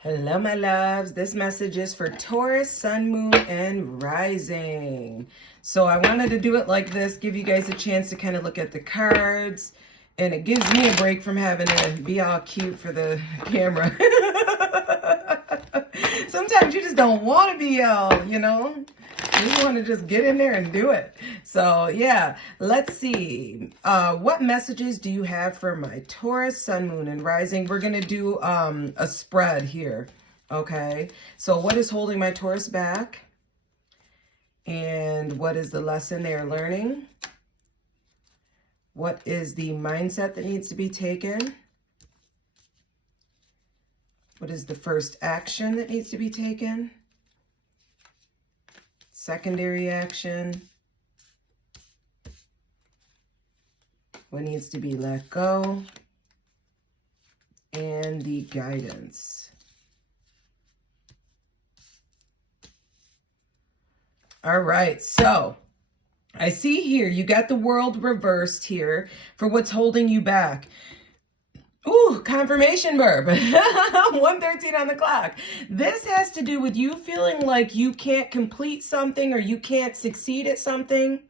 Hello, my loves. This message is for Taurus, Sun, Moon, and Rising. So I wanted to do it like this, give you guys a chance to kind of look at the cards. And it gives me a break from having to be all cute for the camera. Sometimes you just don't want to be all, you know. You just want to just get in there and do it. So, yeah, let's see. What messages do you have for my Taurus, Sun, Moon, and Rising? We're going to do a spread here, okay? So what is holding my Taurus back? And what is the lesson they are learning? What is the mindset that needs to be taken? What is the first action that needs to be taken? Secondary action. What needs to be let go? And the guidance. All right, so I see here you got the world reversed here for what's holding you back. Ooh, confirmation verb. 1:13 on the clock. This has to do with you feeling like you can't complete something or you can't succeed at something.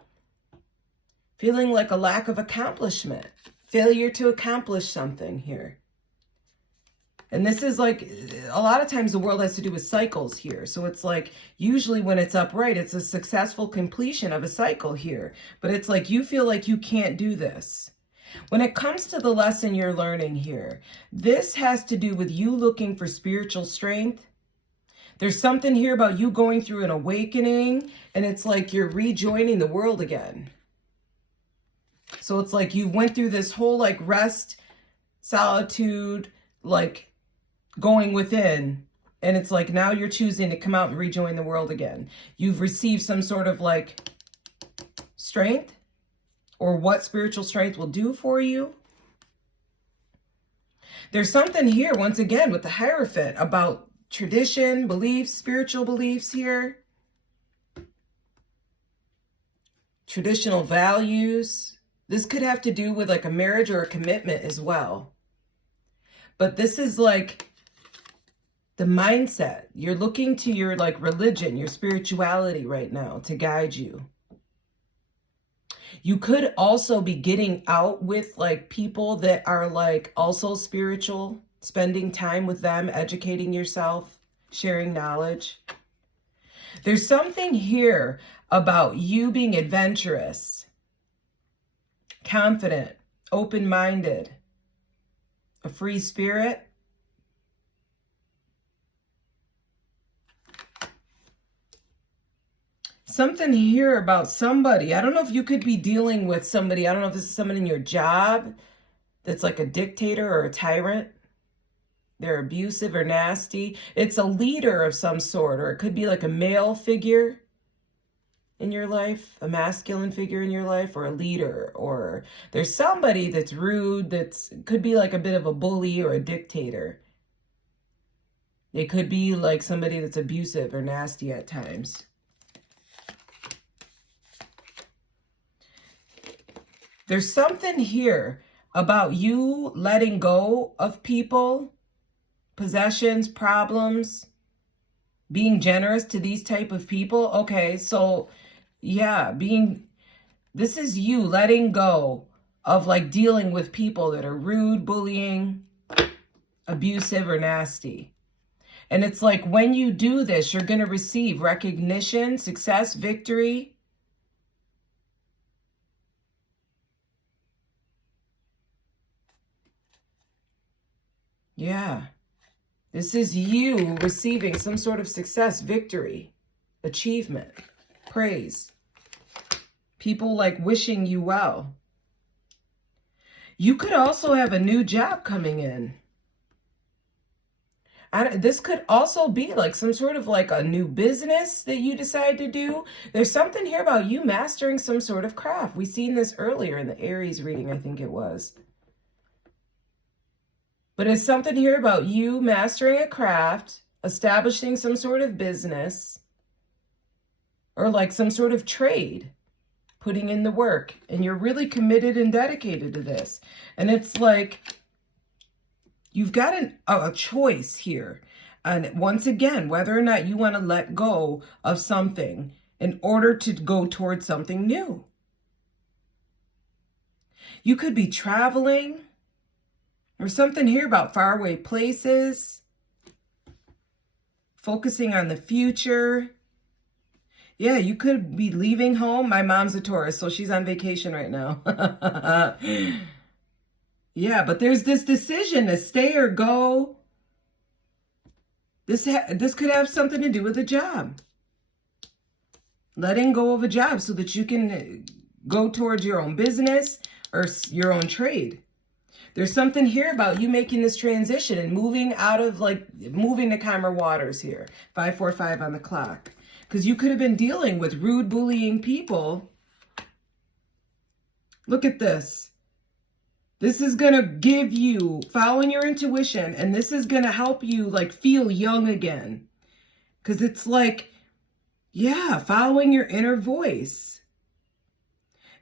Feeling like a lack of accomplishment. Failure to accomplish something here. And this is like, a lot of times the world has to do with cycles here. So it's like, usually when it's upright, it's a successful completion of a cycle here. But it's like, you feel like you can't do this. When it comes to the lesson you're learning here, this has to do with you looking for spiritual strength. There's something here about you going through an awakening, and it's like you're rejoining the world again. So it's like you went through this whole like rest, solitude, like going within, and it's like now you're choosing to come out and rejoin the world again. You've received some sort of like strength, or what spiritual strength will do for you. There's something here, once again, with the Hierophant about tradition, beliefs, spiritual beliefs here. Traditional values. This could have to do with like a marriage or a commitment as well. But this is like the mindset. You're looking to your like religion, your spirituality right now to guide you. You could also be getting out with like people that are like also spiritual, spending time with them, educating yourself, sharing knowledge. There's something here about you being adventurous, confident, open-minded, a free spirit. Something here about somebody. I don't know if you could be dealing with somebody. I don't know if this is someone in your job that's like a dictator or a tyrant. They're abusive or nasty. It's a leader of some sort, or it could be like a male figure in your life, a masculine figure in your life, or a leader, or there's somebody that's rude, that's could be like a bit of a bully or a dictator. They could be like somebody that's abusive or nasty at times. There's something here about you letting go of people, possessions, problems, being generous to these type of people. Okay, so yeah, this is you letting go of like dealing with people that are rude, bullying, abusive, or nasty. And it's like when you do this, you're going to receive recognition, success, victory. Yeah, this is you receiving some sort of success, victory, achievement, praise. People like wishing you well. You could also have a new job coming in. This could also be like some sort of like a new business that you decide to do. There's something here about you mastering some sort of craft. We've seen this earlier in the Aries reading, I think it was. But it's something here about you mastering a craft, establishing some sort of business, or like some sort of trade, putting in the work. And you're really committed and dedicated to this. And it's like, you've got a choice here. And once again, whether or not you want to let go of something in order to go towards something new. You could be traveling. There's something here about faraway places, focusing on the future. Yeah, you could be leaving home. My mom's a Taurus, so she's on vacation right now. Yeah, but there's this decision to stay or go. This could have something to do with a job. Letting go of a job so that you can go towards your own business or your own trade. There's something here about you making this transition and moving out of, like, moving to calmer waters here. 545 on the clock. Because you could have been dealing with rude, bullying people. Look at this. This is going to give you, following your intuition, and this is going to help you, like, feel young again. Because it's like, yeah, following your inner voice.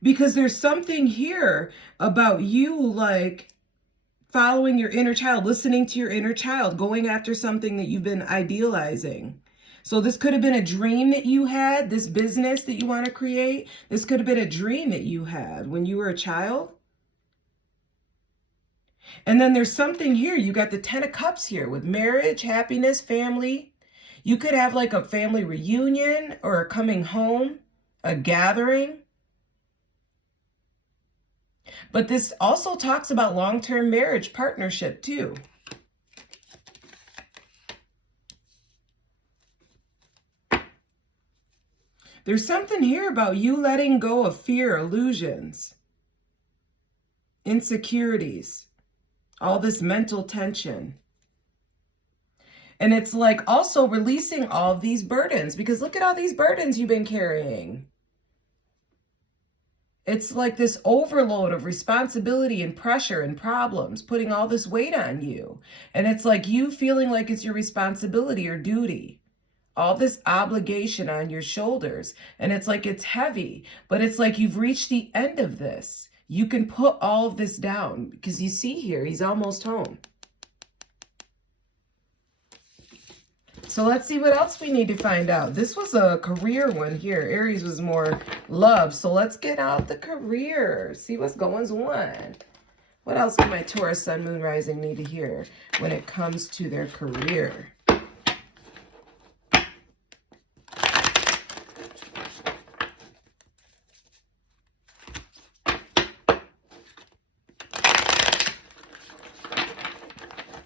Because there's something here about you, like, following your inner child, listening to your inner child, going after something that you've been idealizing. So this could have been a dream that you had, this business that you want to create. This could have been a dream that you had when you were a child. And then there's something here. You got the 10 of Cups here with marriage, happiness, family. You could have like a family reunion or a coming home, a gathering. But this also talks about long-term marriage partnership too. There's something here about you letting go of fear, illusions, insecurities, all this mental tension. And it's like also releasing all of these burdens, because look at all these burdens you've been carrying. It's like this overload of responsibility and pressure and problems, putting all this weight on you. And it's like you feeling like it's your responsibility or duty. All this obligation on your shoulders. And it's like it's heavy, but it's like you've reached the end of this. You can put all of this down because you see here, he's almost home. So let's see what else we need to find out. This was a career one here. Aries was more love. So let's get out the career. See what's going on. What else do my Taurus, Sun, Moon, Rising need to hear when it comes to their career?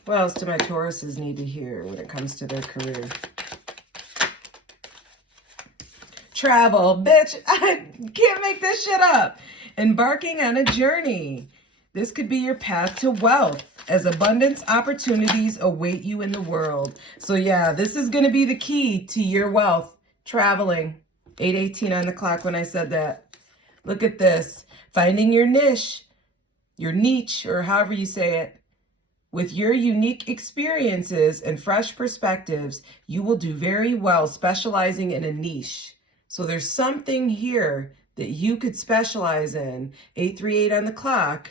What else do my Tauruses need to hear when it comes to their career? Travel, bitch. I can't make this shit up. Embarking on a journey. This could be your path to wealth as abundance opportunities await you in the world. So yeah, this is going to be the key to your wealth. Traveling. 8:18 on the clock when I said that. Look at this. Finding your niche, or however you say it. With your unique experiences and fresh perspectives, you will do very well specializing in a niche. So there's something here that you could specialize in. 838 on the clock,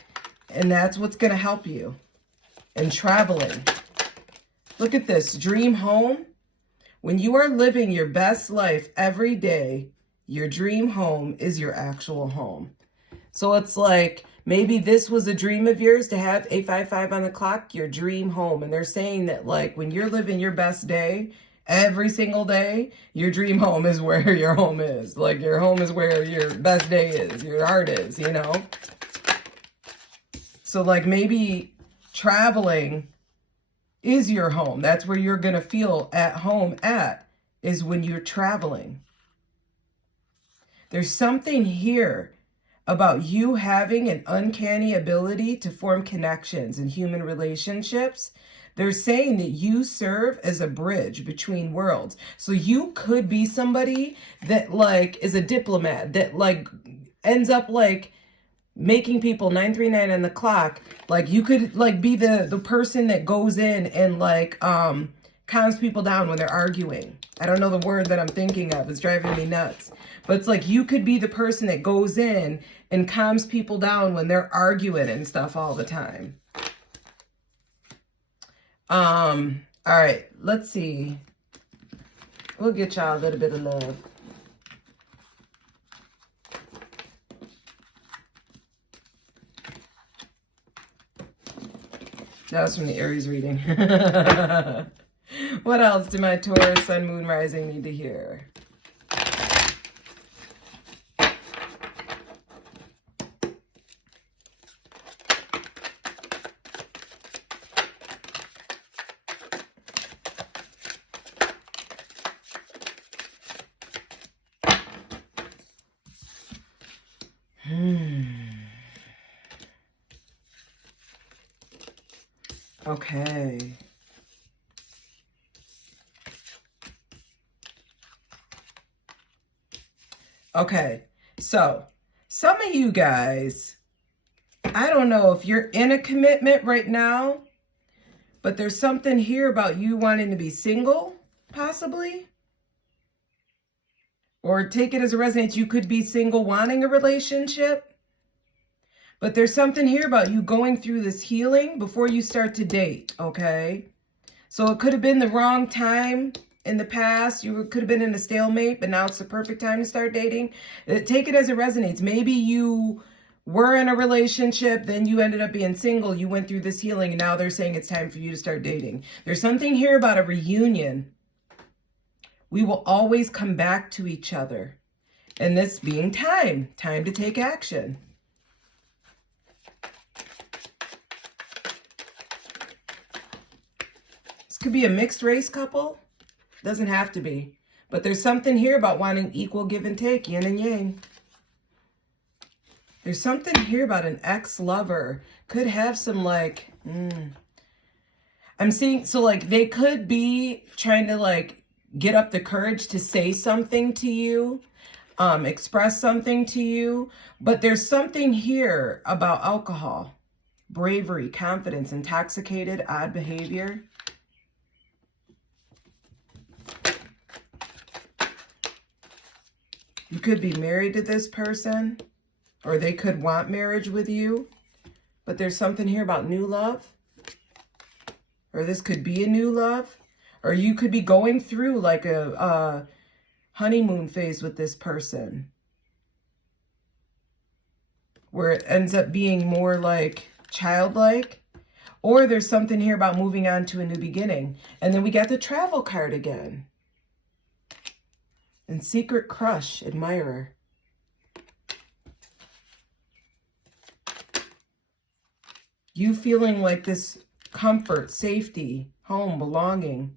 and that's what's going to help you. And traveling. Look at this. Dream home. When you are living your best life every day, your dream home is your actual home. So it's like, maybe this was a dream of yours to have 855 on the clock, your dream home. And they're saying that, like, when you're living your best day, every single day, your dream home is where your home is. Like, your home is where your best day is, your heart is, you know? So, like, maybe traveling is your home. That's where you're going to feel at home is when you're traveling. There's something here about you having an uncanny ability to form connections in human relationships. They're saying that you serve as a bridge between worlds. So you could be somebody that, like, is a diplomat that, like, ends up, like, making people 939 on the clock. Like, you could, like, be the person that goes in and, like, calms people down when they're arguing. I don't know the word that I'm thinking of. It's driving me nuts. But it's like you could be the person that goes in and calms people down when they're arguing and stuff all the time. All right, let's see. We'll get y'all a little bit of love. That was from the Aries reading. What else do my Taurus, Sun, Moon, Rising need to hear? Okay. Okay, so some of you guys, I don't know if you're in a commitment right now, but there's something here about you wanting to be single, possibly. Or take it as a resonates, you could be single wanting a relationship. But there's something here about you going through this healing before you start to date, okay? So it could have been the wrong time in the past. You could have been in a stalemate, but now it's the perfect time to start dating. Take it as it resonates. Maybe you were in a relationship, then you ended up being single. You went through this healing, and now they're saying it's time for you to start dating. There's something here about a reunion. We will always come back to each other. And this being time to take action. Could be a mixed race couple. Doesn't have to be. But there's something here about wanting equal give and take, yin and yang. There's something here about an ex-lover. Could have some like, I'm seeing, so like they could be trying to like get up the courage to say something to you, express something to you. But there's something here about alcohol, bravery, confidence, intoxicated, odd behavior. You could be married to this person, or they could want marriage with you, but there's something here about new love, or this could be a new love, or you could be going through like a honeymoon phase with this person, where it ends up being more like childlike, or there's something here about moving on to a new beginning. And then we got the travel card again. And secret crush, admirer. You feeling like this comfort, safety, home, belonging.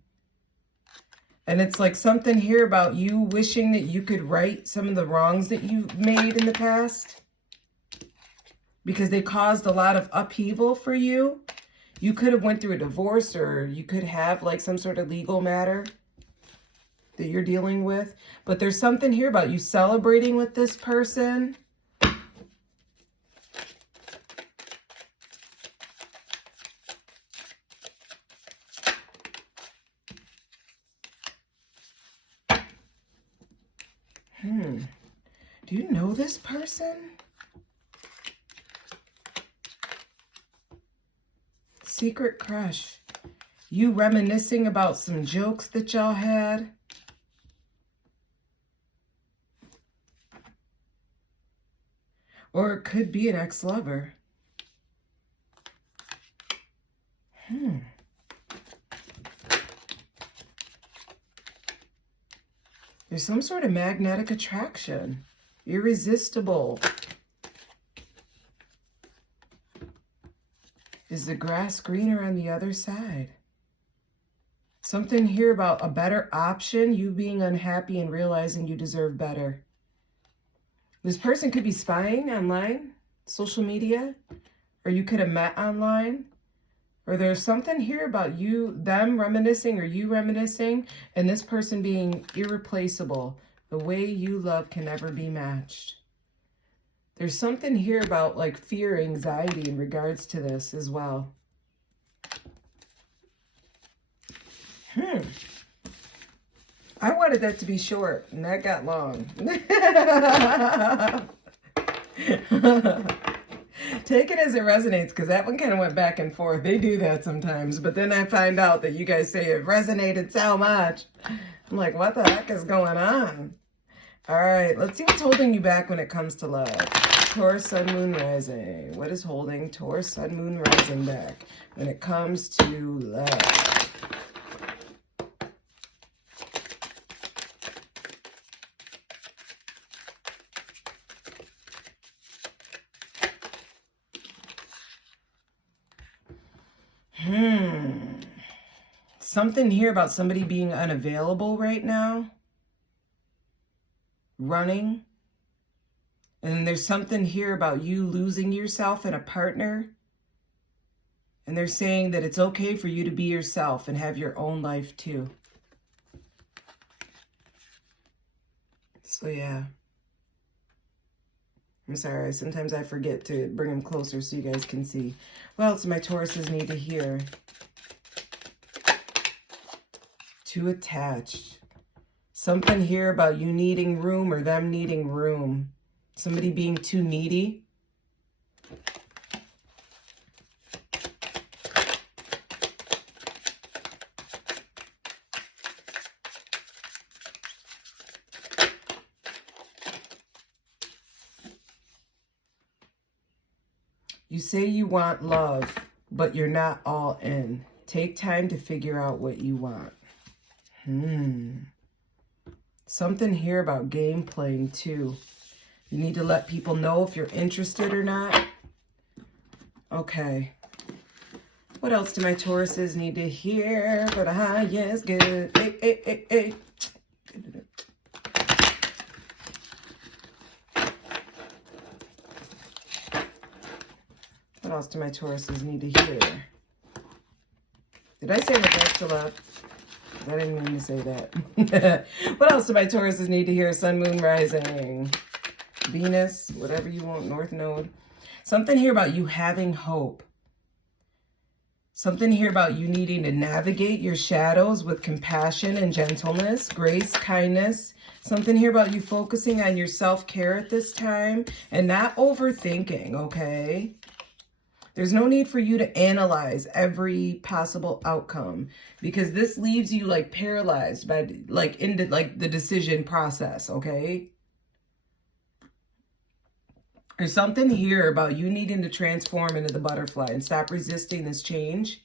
And it's like something here about you wishing that you could right some of the wrongs that you've made in the past. Because they caused a lot of upheaval for you. You could have went through a divorce, or you could have like some sort of legal matter that you're dealing with. But there's something here about you celebrating with this person. Do you know this person? Secret crush. You reminiscing about some jokes that y'all had. Or it could be an ex-lover. There's some sort of magnetic attraction. Irresistible. Is the grass greener on the other side? Something here about a better option, you being unhappy and realizing you deserve better. This person could be spying online, social media, or you could have met online, or there's something here about you, them reminiscing, or you reminiscing, and this person being irreplaceable. The way you love can never be matched. There's something here about like fear, anxiety in regards to this as well. I wanted that to be short, and that got long. Take it as it resonates, because that one kind of went back and forth. They do that sometimes, but then I find out that you guys say it resonated so much. I'm like, what the heck is going on? All right, let's see what's holding you back when it comes to love. Taurus, Sun, Moon, Rising. What is holding Taurus, Sun, Moon, Rising back when it comes to love? Something here about somebody being unavailable right now. Running. And there's something here about you losing yourself in a partner. And they're saying that it's okay for you to be yourself and have your own life too. So yeah. I'm sorry, sometimes I forget to bring them closer so you guys can see. What else do my Tauruses need to hear? Too attached. Something here about you needing room or them needing room. Somebody being too needy. You say you want love, but you're not all in. Take time to figure out what you want. Something here about game playing too. You need to let people know if you're interested or not. Okay. What else do my Tauruses need to hear for the highest good? Hey, hey, hey, hey. What else do my Tauruses need to hear? Did I say that that's still up? I didn't mean to say that. What else do my Tauruses need to hear? Sun, Moon, Rising, Venus, whatever you want, North Node. Something here about you having hope. Something here about you needing to navigate your shadows with compassion and gentleness, grace, kindness. Something here about you focusing on your self-care at this time and not overthinking, okay? There's no need for you to analyze every possible outcome, because this leaves you like paralyzed by the decision process, okay? There's something here about you needing to transform into the butterfly and stop resisting this change.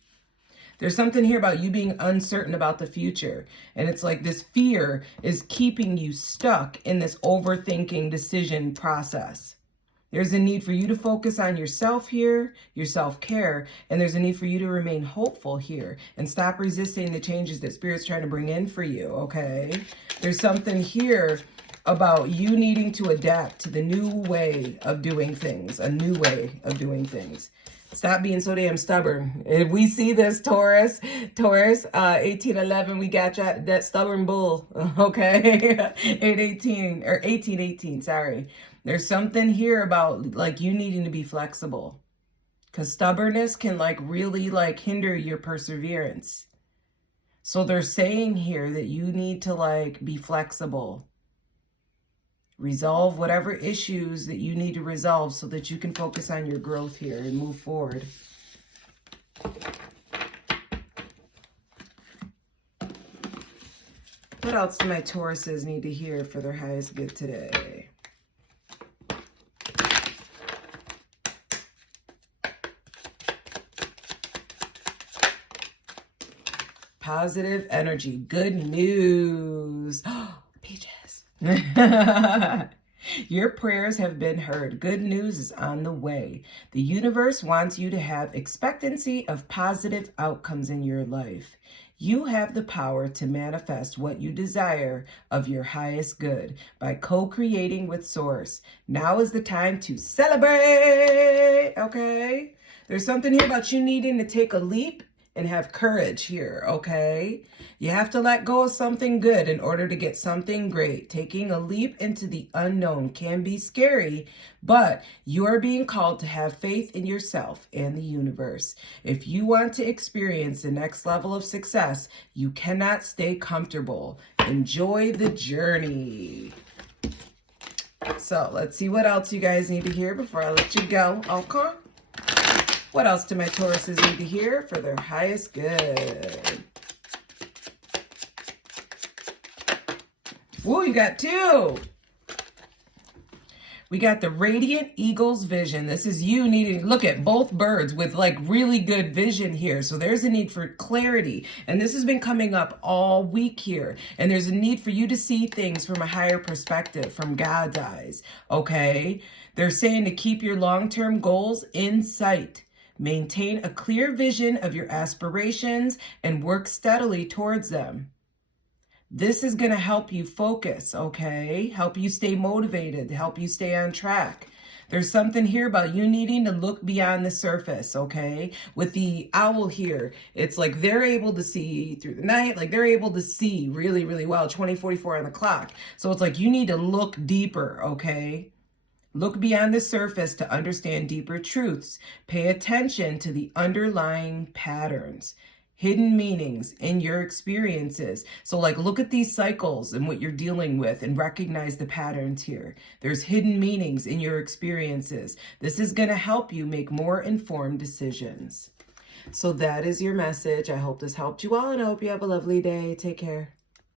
There's something here about you being uncertain about the future. And it's like this fear is keeping you stuck in this overthinking decision process. There's a need for you to focus on yourself here, your self-care, and there's a need for you to remain hopeful here and stop resisting the changes that Spirit's trying to bring in for you, okay? There's something here about you needing to adapt to the new way of doing things, a new way of doing things. Stop being so damn stubborn. If we see this, Taurus, 1811, we got you, that stubborn bull, okay? 818, or 1818, sorry. There's something here about like you needing to be flexible, because stubbornness can like really like hinder your perseverance. So they're saying here that you need to like be flexible. Resolve whatever issues that you need to resolve so that you can focus on your growth here and move forward. What else do my Tauruses need to hear for their highest good today? Positive energy, good news. Peaches. Your prayers have been heard. Good news is on the way. The universe wants you to have expectancy of positive outcomes in your life. You have the power to manifest what you desire of your highest good by co-creating with Source. Now is the time to celebrate, okay? There's something here about you needing to take a leap and have courage here, okay? You have to let go of something good in order to get something great. Taking a leap into the unknown can be scary, but you are being called to have faith in yourself and the universe. If you want to experience the next level of success, you cannot stay comfortable. Enjoy the journey. So let's see what else you guys need to hear before I let you go. Okay. What else do my Tauruses need to hear for their highest good? Whoa, you got two. We got the Radiant Eagle's Vision. This is you needing to look at both birds with like really good vision here. So there's a need for clarity. And this has been coming up all week here. And there's a need for you to see things from a higher perspective, from God's eyes. Okay? They're saying to keep your long-term goals in sight. Maintain a clear vision of your aspirations and work steadily towards them. This is going to help you focus, okay? Help you stay motivated, help you stay on track. There's something here about you needing to look beyond the surface, okay? With the owl here, it's like they're able to see through the night, like they're able to see really, really well, 20:44 on the clock. So it's like you need to look deeper, okay? Look beyond the surface to understand deeper truths. Pay attention to the underlying patterns, hidden meanings in your experiences. So like look at these cycles and what you're dealing with and recognize the patterns here. There's hidden meanings in your experiences. This is going to help you make more informed decisions. So that is your message. I hope this helped you all and I hope you have a lovely day. Take care.